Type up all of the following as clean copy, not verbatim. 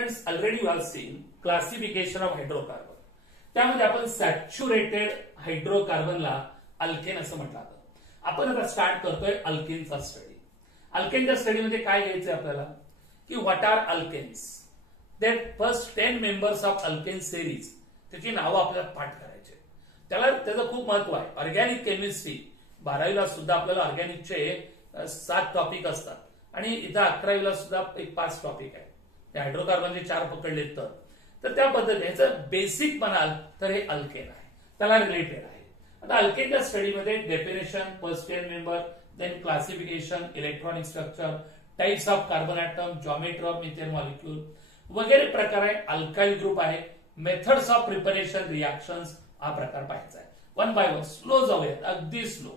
Friends already you have seen classification of hydrocarbon. त्यामध्ये आपण saturated हायड्रोकार्बनला alkane असं म्हटलं जातं. आपण आता स्टार्ट करतोय अल्केनचा स्टडी. अल्केनच्या स्टडीमध्ये काय घ्यायचंय आपल्याला की what are alkanes, that first 10 members of alkane series, त्याची नावं आपल्याला पाठ करायचे. त्याचं खूप महत्व आहे. ऑर्गॅनिक केमिस्ट्री 12वीला सुद्धा आपल्याला ऑर्गॅनिकचे 7 टॉपिक असतात आणि इथं 11वीला सुद्धा एक 5 टॉपिक आहे. हायड्रोकार्बनचे 4 पकडलेत तर त्या पद्धतीने याचं बेसिक म्हणाल तर हे अल्केन आहे, त्याला रिलेटेड आहे. आता अल्केनच्या स्टडीमध्ये definition, first 10 member, then classification, electronic structure, types of carbon atom, geometry of methane molecule वगैरे प्रकार आहे. अल्काइल ग्रुप आहे, मेथड्स ऑफ प्रिपरेशन, रिएक्शन्स हा प्रकार पाहायचा आहे. वन बाय वन स्लो जाऊयात, अगदी स्लो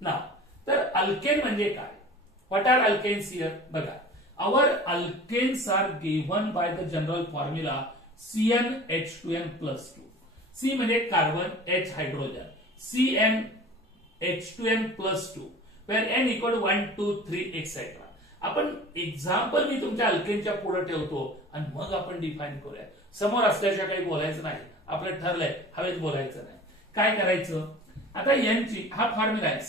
ना. तर अल्केन म्हणजे काय, व्हॉट आर अल्केन्स हिअर बघा. Our alkanes are given by the general formula CnH2n+2. C म्हणजे carbon, H hydrogen, CnH2n+2 where n equal 1 2 3 et cetera. आपण एक्झाम्पल मी तुमच्या अल्केनच्या पुढे ठेवतो आणि मग आपण डिफाईन करूया. समोर असल्याशिवाय काही बोलायचं नाही. आपलं ठरलंय हवेत बोलायचं नाही. काय करायचं आता, n ची हा फॉर्म्युला आहे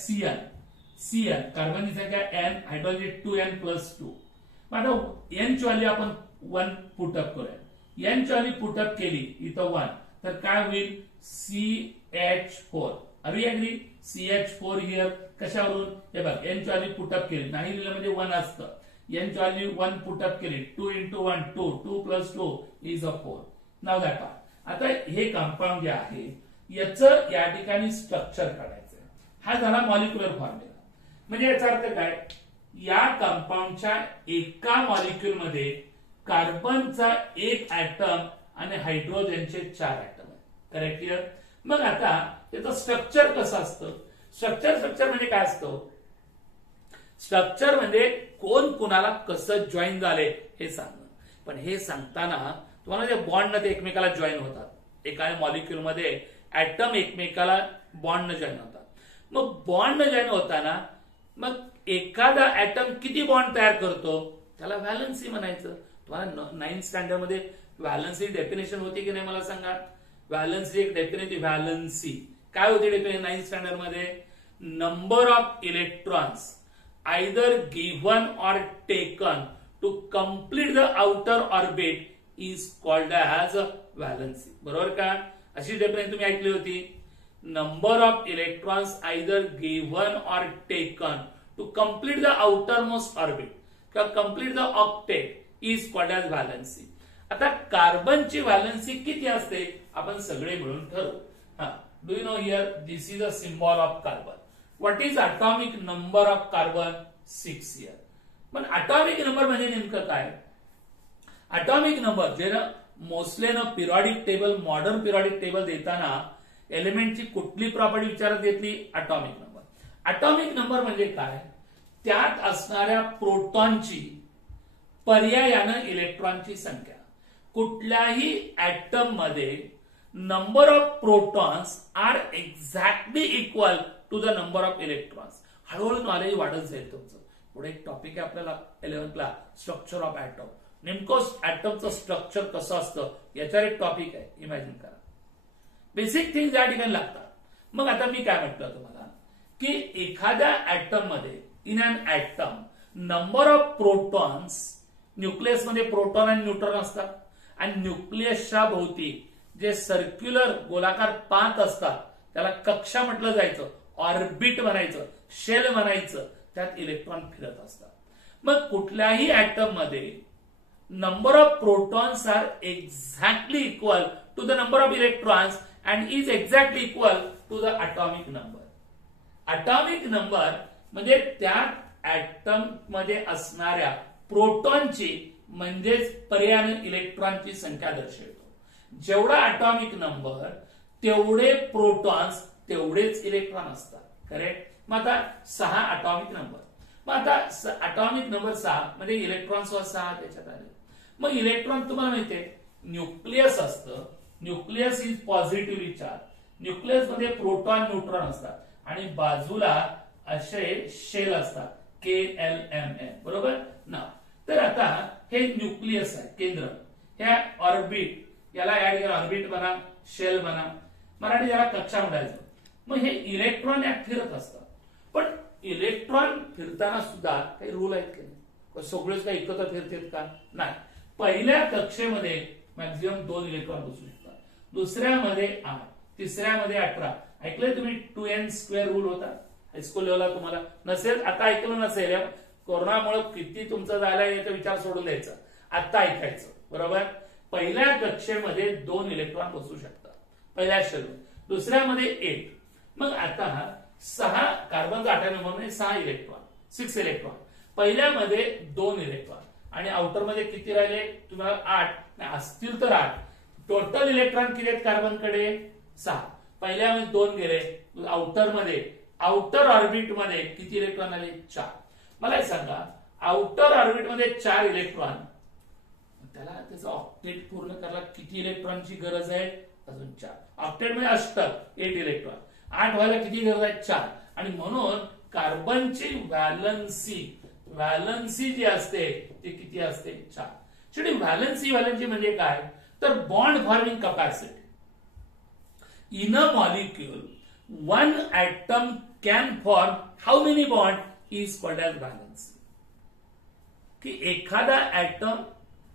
Cn कार्बनची संख्या n, हायड्रोजन 2n+2. आता n ची व्हॅल्यू आपण 1 पुटअप करूया. n ची व्हॅल्यू पुटअप केली इथं 1 तर काय होईल CH4. R you agree? CH4 here कशावरून हे बघ, n ची व्हॅल्यू पुटअप केली, नाही लिहिलं म्हणजे 1 असतं. n ची व्हॅल्यू 1 पुटअप केली, 2 × 1 2, 2 + 2 इज 4. Now that part. आता हे कंपाऊंड जे आहे याचं या ठिकाणी स्ट्रक्चर काढायचं. हा झाला मॉलिक्युलर फॉर्म्युला. म्हणजे याचा अर्थ काय, या कंपाऊंडच्या एका मॉलिक्युल मध्ये कार्बनचा 1 ऍटम आणि हायड्रोजनचे 4 ऍटम आहे. Correct clear? मग आता त्याचं स्ट्रक्चर कसं असतं? स्ट्रक्चर म्हणजे काय असतं? स्ट्रक्चर म्हणजे कोण कुणाला कसं जॉईन झाले हे सांगणं. पण हे सांगताना तुम्हाला जे बॉन्ड ते एकमेकाला जॉईन होतात, एका मॉलिक्युल मध्ये ऍटम एकमेकाला बॉन्ड जॉईन होतात. मग बॉन्ड जॉईन होताना मग एखादा ऍटम किती बॉन्ड तयार करतो त्याला व्हॅलन्सी म्हणायचं. तुम्हाला 9th स्टँडर्ड मध्ये व्हॅलन्सी डेफिनेशन होती की नाही मला सांगा. व्हॅलन्सी एक डेफिनेटिव्ह व्हॅलन्सी काय होती डेफिनेशन 9th स्टँडर्ड मध्ये? Number of electrons either given or taken to complete the outer orbit is called as valency. बरोबर का? अशी डेफिनेशन तुम्ही ऐकली होती. Number of electrons either given or taken to complete the outermost orbit किंवा complete the octet is called as valency. आता कार्बनची valency किती असते आपण सगळे मिळून ठरवू. Do you know here this is a symbol of carbon. What is atomic number of carbon? 6 here. पण अटॉमिक नंबर म्हणजे नेमकं काय? अटॉमिक नंबर जे मोस्लेनं periodic table, modern periodic table देताना एलिमेंटची कुठली प्रॉपर्टी विचारात घेतली? Atomic number. अटॉमिक नंबर म्हणजे काय? त्यात असणाऱ्या प्रोटॉनची पर्यायानं इलेक्ट्रॉनची संख्या. कुठल्याही ऍटम मध्ये number of protons are exactly equal to the number of electrons. हळूहळू नॉलेज वाढत जाईल तुमचं. पुढे एक टॉपिक आहे आपल्याला 11thला, स्ट्रक्चर ऑफ ऍटम. नेमकं ऍटमचं स्ट्रक्चर कसं असतं याच्यावर एक टॉपिक आहे. इमॅजिन करा. बेसिक थिंग या ठिकाणी लागतात. मग आता मी काय म्हटलं तुम्हाला की एखाद्या ऍटम मध्ये, in an atom, number of protons, nucleus मध्ये प्रोटॉन आणि न्यूट्रॉन असतात आणि न्यूक्लियसच्या भोवती जे सर्क्युलर गोलाकार पाथ असतात त्याला कक्षा म्हटलं जायचं, ऑर्बिट म्हणायचं, शेल म्हणायचं. त्यात इलेक्ट्रॉन फिरत असतात. मग कुठल्याही ऍटम मध्ये number of protons are exactly equal to the number of electrons and is exactly equal to the atomic number. Atomic number म्हणजे त्या ऍटम मध्ये असणाऱ्या प्रोटॉनची म्हणजेच पर्यायाने इलेक्ट्रॉनची संख्या दर्शवतो. जेवढा अटॉमिक नंबर तेवढे प्रोटॉन्स तेवढेच इलेक्ट्रॉन असतात. करेक्ट? मग आता 6 अटॉमिक नंबर. मग आता अटॉमिक नंबर 6 म्हणजे इलेक्ट्रॉन्स 6 त्याच्यात आले. मग इलेक्ट्रॉन तुम्हाला माहितीये न्यूक्लियस असतं. Nucleus is positively charge. Nucleus मध्ये प्रोटॉन न्यूट्रॉन असतात आणि बाजूला असे शेल असतात KLMN. बरोबर ना? तर आता हे न्यूक्लियस आहे, केंद्र. ह्या ऑर्बिट याला ऍड करा, ऑर्बिट बना, शेल बना, मराठी याला कक्षा म्हणायचं. मग हे इलेक्ट्रॉन यात फिरत असतात. पण इलेक्ट्रॉन फिरताना सुद्धा काही रूल आहेत की नाही? सगळेच काही एकत्र फिरतात का? नाही. पहिल्या कक्षेमध्ये मॅक्झिमम 2 इलेक्ट्रॉन बसू शकतात, दुसऱ्यामध्ये 8, तिसऱ्यामध्ये 18. ऐकलंय तुम्ही 2n² रूल होता हायस्कूल लेवलला? तुम्हाला नसेल, आता ऐकलं नसेल, कोरोनामुळे किती तुमचं झालंय याचा विचार सोडून द्यायचा, आता ऐकायचं. बरोबर? पहिल्या कक्षेमध्ये 2 इलेक्ट्रॉन बसू शकतात पहिल्या शेलमध्ये, दुसऱ्यामध्ये 8. मग आता 6 कार्बनचा 8 नंबर म्हणजे 6 इलेक्ट्रॉन, 6 इलेक्ट्रॉन. पहिल्यामध्ये 2 इलेक्ट्रॉन आणि आउटरमध्ये किती राहिले? तुम्हाला 8 असतील तर 8. टोटल इलेक्ट्रॉन किती आहेत कार्बनकडे? 6. पहिल्यामध्ये 2 गेले, आउटर ऑर्बिटमध्ये किती इलेक्ट्रॉन आले? 4. मला सांगा, आउटर ऑर्बिटमध्ये 4 इलेक्ट्रॉन, त्याला त्याचं ऑक्टेट पूर्ण करायला किती इलेक्ट्रॉनची गरज आहे? अजून 4. ऑक्टेट म्हणजे अष्टक, 8 इलेक्ट्रॉन. 8 व्हायला किती गरज आहे? 4. आणि म्हणून कार्बनची व्हॅलन्सी जी असते ती किती असते? 4. शेवटी व्हॅलन्सी म्हणजे काय? तर bond forming capacity in a molecule. 1 atom can form how many bond is called as valency. की एखादा ऍटम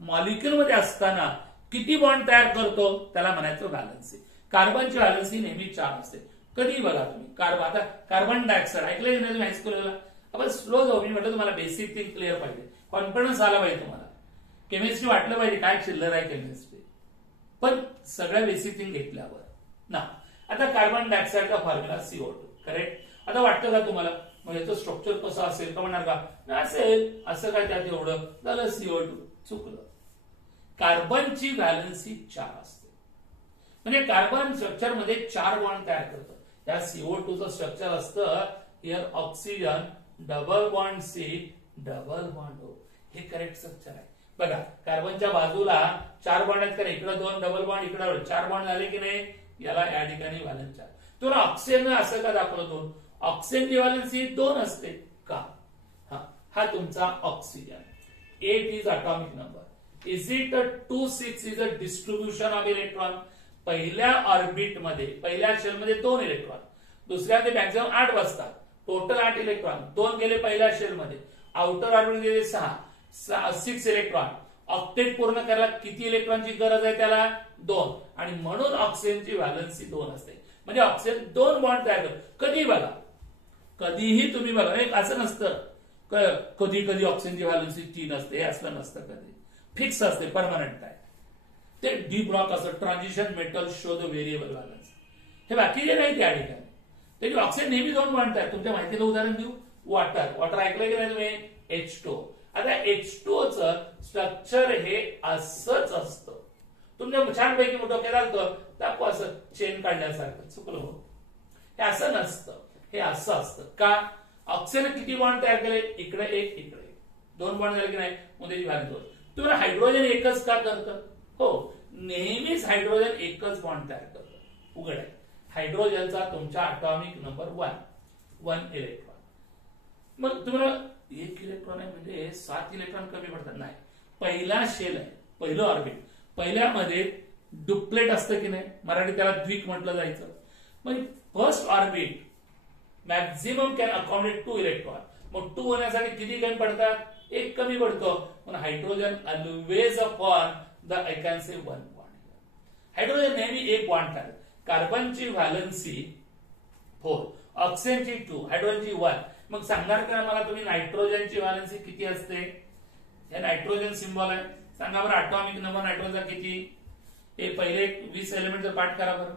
मॉलिक्यूल मध्ये असताना किती बॉन्ड तयार करतो त्याला म्हणायचं व्हॅलन्सी. कार्बनची व्हॅलन्सी नेहमी 4 असते. कधी बघा तुम्ही आता कार्बन डायऑक्साइड ऐकलंय नाही तुम्ही हायस्कूलला? आपण स्लो जाऊ. मी म्हटलं तुम्हाला बेसिक थिंग क्लिअर पाहिजे, कॉन्फिडन्स आला पाहिजे तुम्हाला. केमिस्ट्री वाटलं पाहिजे काय चिल्लर आहे केमिस्ट्री, पण सगळ्या बेसिक थिंग घेतल्यावर ना. आता कार्बन डायऑक्साइडचा फॉर्म्युला CO2, करेक्ट? आता वाटतं का तुम्हाला मग याचं स्ट्रक्चर कसं असेल का? म्हणणार का असेल असं काय त्यात एवढं झालं? CO2. चुकलं. कार्बनची व्हॅलन्सी 4 असते, म्हणजे कार्बन स्ट्रक्चर मध्ये 4 बॉन्ड तयार करतं. त्या CO2चं स्ट्रक्चर असतं here oxygen double bond C double bond O. हे करेक्ट स्ट्रक्चर आहे. बघा कार्बनच्या बाजूला 4 बॉन्ड आहेत का? इकडे 2 डबल बॉन्ड, इकडे 4 बॉन्ड झाले की नाही? याला या ठिकाणी व्हॅलन्स 4. तुला ऑक्सिजन असं का दाखवलं? ऑक्सिजनची व्हॅलन्सी 2 असते का? हा तुमचा oxygen. 8 is atomic number. Is it 2, 6 is a distribution of electron. पहिल्या ऑर्बिटमध्ये पहिल्या शेलमध्ये 2 इलेक्ट्रॉन, दुसऱ्यामध्ये मॅक्झिमम 8 बसतात, टोटल 8 इलेक्ट्रॉन. 2 गेले पहिल्या शेलमध्ये, आउटर ऑर्बिट गेले 6 इलेक्ट्रॉन. ऑक्टेट पूर्ण करायला किती इलेक्ट्रॉनची गरज आहे? त्याला 2. आणि म्हणून ऑक्सिजनची व्हॅलन्सी 2 असते. म्हणजे ऑक्सिजन 2 बॉन्ड तयार करतो. कधी बघा, कधीही तुम्ही बघा, असं नसतं कधी कधी ऑक्सिजनची व्हॅलन्सी 3 असते, हे असलं नसतं. कधी फिक्स असते, परमनंट आहे ते. डी ब्लॉक असं transition metal show the variable valence. हे बाकीचे नाही त्या ठिकाणी. त्याची ऑक्सिजन नेहमी 2 बॉन्ड तयार. तुमच्या माहितीला उदाहरण देऊ. वॉटर ऐकलंय की नाही तुम्ही? H2O. आता H2O स्ट्रक्चर हे असंच असतं. तुमच्या छानपैकी डोक्यात आलं दाखव असं चेन काढल्यासारखं. चुकलं हो, हे असं नसतं, हे असं असतं. का? ऑक्सिजन किती बॉन्ड तयार केले? इकडे 1, इकडे 1, 2 बॉन्ड झाले की नाही? मग त्याची व्हॅल्यू 2. तुम्हाला हायड्रोजन एकच का करतं? हो, नेहमीच हायड्रोजन एकच बॉन्ड तयार करतं. उघड आहे. हायड्रोजनचा तुमचा अटॉमिक नंबर 1 इलेक्ट्रॉन. मग तुम्हाला 1 इलेक्ट्रॉन आहे म्हणजे 7 इलेक्ट्रॉन कमी पडतात? नाही. पहिला शेल आहे, पहिलं ऑर्बिट, पहिल्यामध्ये डुप्लेट असतं की नाही? मराठी त्याला द्विक म्हटलं जायचं. मग first orbit maximum can accommodate 2 electron. मग 2 होण्यासाठी किती कमी पडतात? 1 कमी पडतो. पण hydrogen always upon the I can say 1 bond. Hydrogen नेहमी 1 बॉन्ड तयार. कार्बनची व्हॅलन्सी 4, ऑक्सिजनची 2, हायड्रोजनची 1. मग सांगणार का मला तुम्ही नायट्रोजनची व्हॅलन्सी किती असते? हे नायट्रोजन सिम्बॉल आहे. सांगा बरं अटॉमिक नंबर नायट्रोजनचा किती? हे पहिले 20 एलिमेंटचा पाठ करा बरं.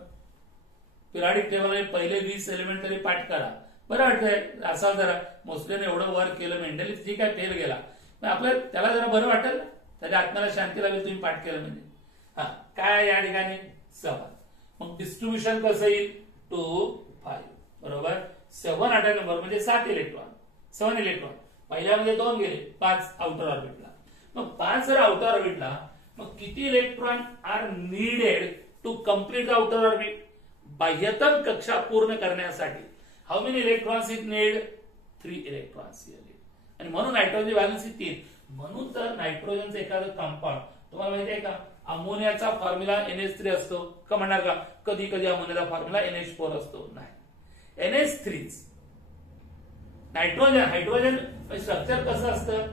पिरियडिक टेबल पहिले 20 एलिमेंट तरी पाठ करा. बरं वाटतंय असा जरा मोस्टलीने एवढं वर्क केलं मेंटली, ठीक आहे फेल गेला, पण आपल्याला त्याला जरा बरं वाटेल, त्याच्या आत्म्याला शांती लागेल तुम्ही पाठ केलं म्हणजे. काय या ठिकाणी 7. मग डिस्ट्रीब्युशन कसं येईल? 2, 5. बरोबर. 7 8 नंबर म्हणजे 7 इलेक्ट्रॉन. 7 इलेक्ट्रॉन पहिल्यामध्ये 2 गेले, 5 आउटर ऑर्बिटला. मग 5 जर आउटर ऑर्बिटला, मग किती electron are needed to complete the outer orbit? बाह्यतम कक्षा पूर्ण करण्यासाठी how many electrons is need? 3 electrons. आणि म्हणून नायट्रोजन व्हॅलन्सी 3. म्हणून तर नायट्रोजनचं एखादं कंपाऊंड तुम्हाला माहिती आहे का? अमोनियाचा फॉर्म्युला NH3 असतो का म्हणणार का? कधी कधी अमोनियाचा फॉर्म्युला NH4 असतो. नाही, NH3. नायट्रोजन, हायड्रोजन स्ट्रक्चर कसं असतं?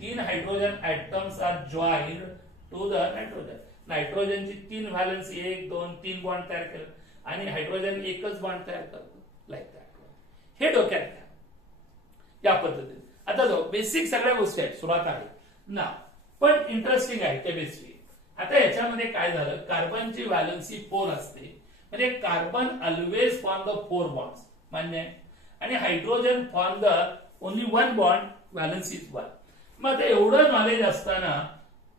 3 hydrogen atoms are joined to the nitrogen. नायट्रोजनची 3 व्हॅलन्सी 1 2 3 बॉन्ड तयार केलं आणि हायड्रोजन एकच बॉन्ड तयार करतो. Like that. हे डोक्यात घ्या या पद्धतीने. आता जो बेसिक सगळ्या गोष्टी आहेत, सुरुवात आहे ना, पण इंटरेस्टिंग आहे केमिस्ट्री. आता याच्यामध्ये काय झालं? कार्बनची व्हॅलन्सी 4 असते, म्हणजे carbon always form the 4 bonds, मान्य आहे, आणि hydrogen form the only 1 bond, valency is 1. मग आता एवढं नॉलेज असताना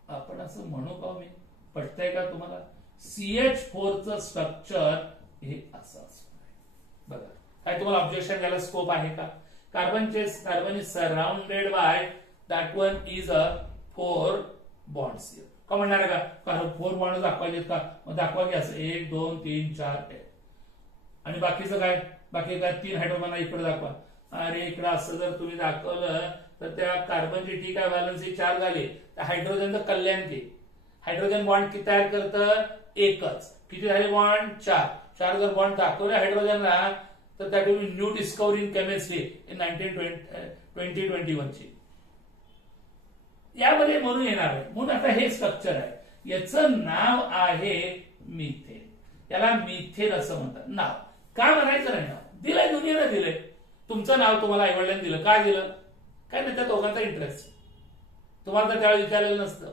आपण असं म्हणू का? मी पटतंय का तुम्हाला? CH4 चं स्ट्रक्चर हे असं असतं. बघा, काय तुम्हाला ऑब्जेक्शन द्यायला स्कोप आहे का? Carbon is surrounded by that one is a 4 bonds. का म्हणणार का? कारण 4 बॉन्ड दाखवायचे का? मग दाखवा की असं 1 2 3 4 आणि बाकीचं काय? बाकी काय? 3 हायड्रोजन इकडे दाखवा. अरे इकडे असं जर तुम्ही दाखवलं तर त्या कार्बनची ठीक आहे व्हॅलन्सी 4 झाली, तर हायड्रोजनचं कल्याण के. हायड्रोजन बॉन्ड किती तयार करतं? एकच. किती झाले बॉन्ड? 4 जर बॉन्ड दाखवले हायड्रोजनला तर that will be new discovery in chemistry in 2021 ची. यामध्ये म्हणून येणार आहे. म्हणून आता हे स्ट्रक्चर आहे, याचं नाव आहे मिथेन. याला मिथेन असं म्हणतात. नाव का म्हणायचं नाही? नाव दिलंय, दुनियेनं दिलंय. तुमचं नाव तुम्हाला आईवडिलांनी दिलं, काय दिलं? काय नाही, त्या दोघांचा इंटरेस्ट. तुम्हाला तर त्यावेळी विचारलेलं नसतं.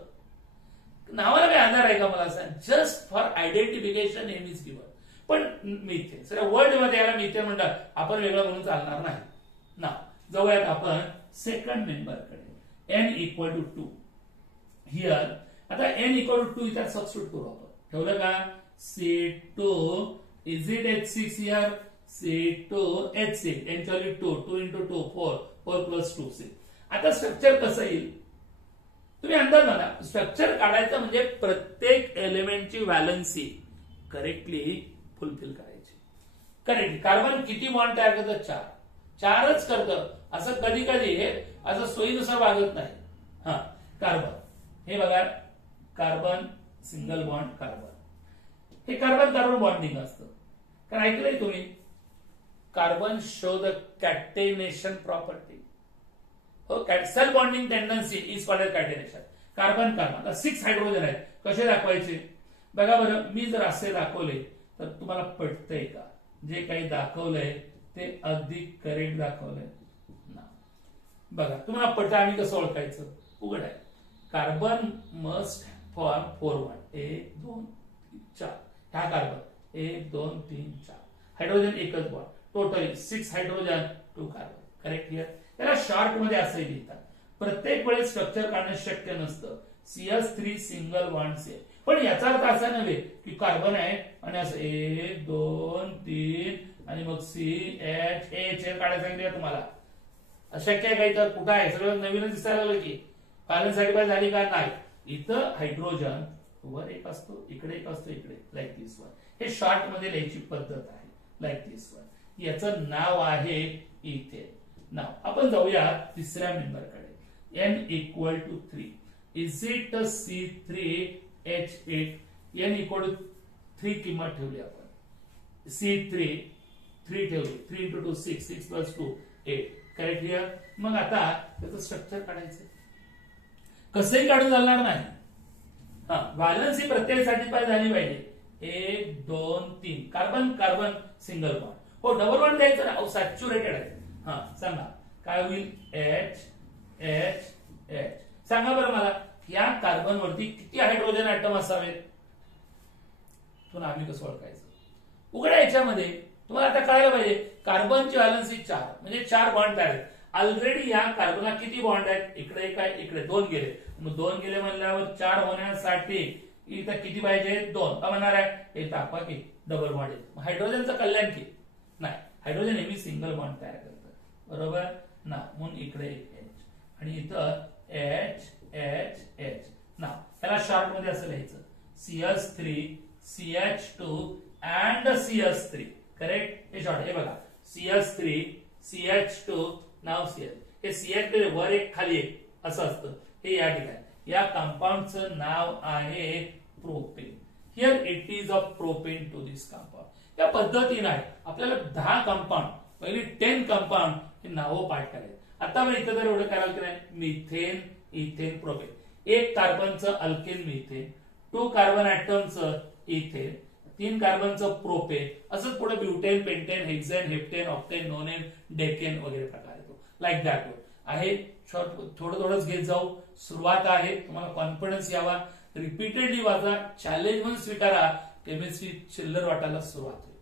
नावाला काय आधार आहे का मला सांग? Just for identification name is given. पण मिथेन सगळ्या वर्ल्ड मध्ये याला मिथेन म्हणतात. आपण वेगळं म्हणून चालणार नाही. ना जाऊयात आपण सेकंड मेंबरकडे. n equal to 2. हिअर आता n equal to 2 इथं सबस्टिट्यूट करू आपण. ठेवलं का? C2 is it H6 here? C2 H6 actually 2 into 2 4 plus 2 6. आता स्ट्रक्चर कसं येईल तुम्ही अंदाज म्हणा. स्ट्रक्चर काढायचं म्हणजे प्रत्येक एलिमेंटची व्हॅलन्सी करेक्टली फुलफिल करायची. करेक्ट. कार्बन किती बॉन्ड तयार करतं? 4च करतं. असं कधी कधी हे असं सोयीनुसार वागत नाही. हा, कार्बन हे बघा, कार्बन सिंगल बॉन्ड कार्बन, हे कार्बन कार्बन बॉन्डिंग असतं. कारण ऐकलंय तुम्ही, carbon show the catenation property. हो, self bonding tendency is called as catenation. Carbon carbon 6 hydrogen आहेत. कसे दाखवायचे बघा बरं. मी जर असे दाखवले तर तुम्हाला पटतंय का? जे काही दाखवलंय ते अगदी करेक्ट दाखवलंय ना? बघा, तुम्हाला पटतं. आम्ही कसं ओळखायचं? उघड आहे. Carbon must form 4 bond. 1 2 3 4. हा कार्बन 1 2 3 4. हायड्रोजन एकच bond. Totally 6 hydrogen 2 carbon. Correct. Here त्याला शॉर्ट मध्ये असंही लिहितात. प्रत्येक वेळेस स्ट्रक्चर काढणं शक्य नसतं. CH3 सिंगल बॉन्ड से. पण याचा अर्थ असा नव्हे की कार्बन आहे आणि असं 1 2 3 आणि मग CH काढायला सांगितलं तुम्हाला. अशक्य आहे काही? तर कुठं आहे? सगळं नवीनच दिसायला लागलं की कार्बन सॅटिस्फाय झाली का? नाही. इथं हायड्रोजन वर एक असतो, इकडे एक असतो, इकडे लाईक दिस वन. हे शॉर्ट मध्ये लिहायची पद्धत आहे. लाईक दिस वन. याचं नाव आहे इथेन. नाव आपण जाऊया तिसऱ्या मेंबरकडे. n equal to 3. Is it a C3H8? n equal to 3 किंमत ठेवली आपण. C3 3 ठेवली. 3 into 2 6 6 plus 2 8. करेक्ट. हिअर मग आता त्याचं स्ट्रक्चर काढायचं. कसंही काढून चालणार नाही. हा, व्हॅलन्सी प्रत्येक सॅटिस्फाय झाली पाहिजे. 1 2 3 कार्बन कार्बन सिंगल बॉन्ड. हो, डबल बॉन्ड द्यायचं ना? सॅच्युरेटेड आहे. हा, सांगा काय होईल? H H H. सांगा बरं मला, या कार्बन वरती किती हायड्रोजन ऍटम असावेत? पुन्हा आम्ही कसं ओळखायचं? उघड्या याच्यामध्ये तुम्हाला आता कळायला पाहिजे. कार्बनची व्हॅलन्सी 4 म्हणजे 4 बॉन्ड तयार आहेत. ऑलरेडी या कार्बनला किती बॉन्ड आहेत? इकडे एक आहे, इकडे 2 गेले. मग 2 गेले म्हणल्यावर 4 होण्यासाठी इथं किती पाहिजे? 2. का म्हणणार आहे? हे दाखवा की डबल बॉन्ड आहे. हायड्रोजनचं कल्याण की नाही? हायड्रोजन नेहमी सिंगल बॉन्ड तयार करतं. बरोबर ना? म्हणून इकडे एक H आणि इथं H H H. ना त्याला शॉर्ट मध्ये असं लिहायचं. CH3 CH2 and CH3. Correct. हे शॉर्ट. हे बघा, CH3 CH2 नाव CH. हे CH वर एक खाली एक असं असतं. हे या ठिकाणी या कंपाऊंडचं नाव आहे propane. Here it is a propane two this compound. या पद्धतीने आहे आपल्याला 10 कंपाऊंड, पहिले 10 कंपाऊंड हे नावं पाठ करायचे. आता आपण इथं जर एवढं कराल की नाही, मिथेन, इथेन, प्रोपेन. एक कार्बनचं अल्केन मिथेन, 2 कार्बन ऍटमचं इथेन, 3 कार्बनचं प्रोपेन, असंच पुढे butane, pentane, hexane, heptane, octane, nonane, decane वगैरे प्रकार येतो. लाईक दॅट आहे. थोडं थोडंच घेत जाऊ. सुरुवात आहे, तुम्हाला कॉन्फिडन्स यावा. रिपीटेडली वाचा, चॅलेंज म्हणून स्वीकारा. केमिस्ट्री चिल्लर वाटायला सुरुवात होईल.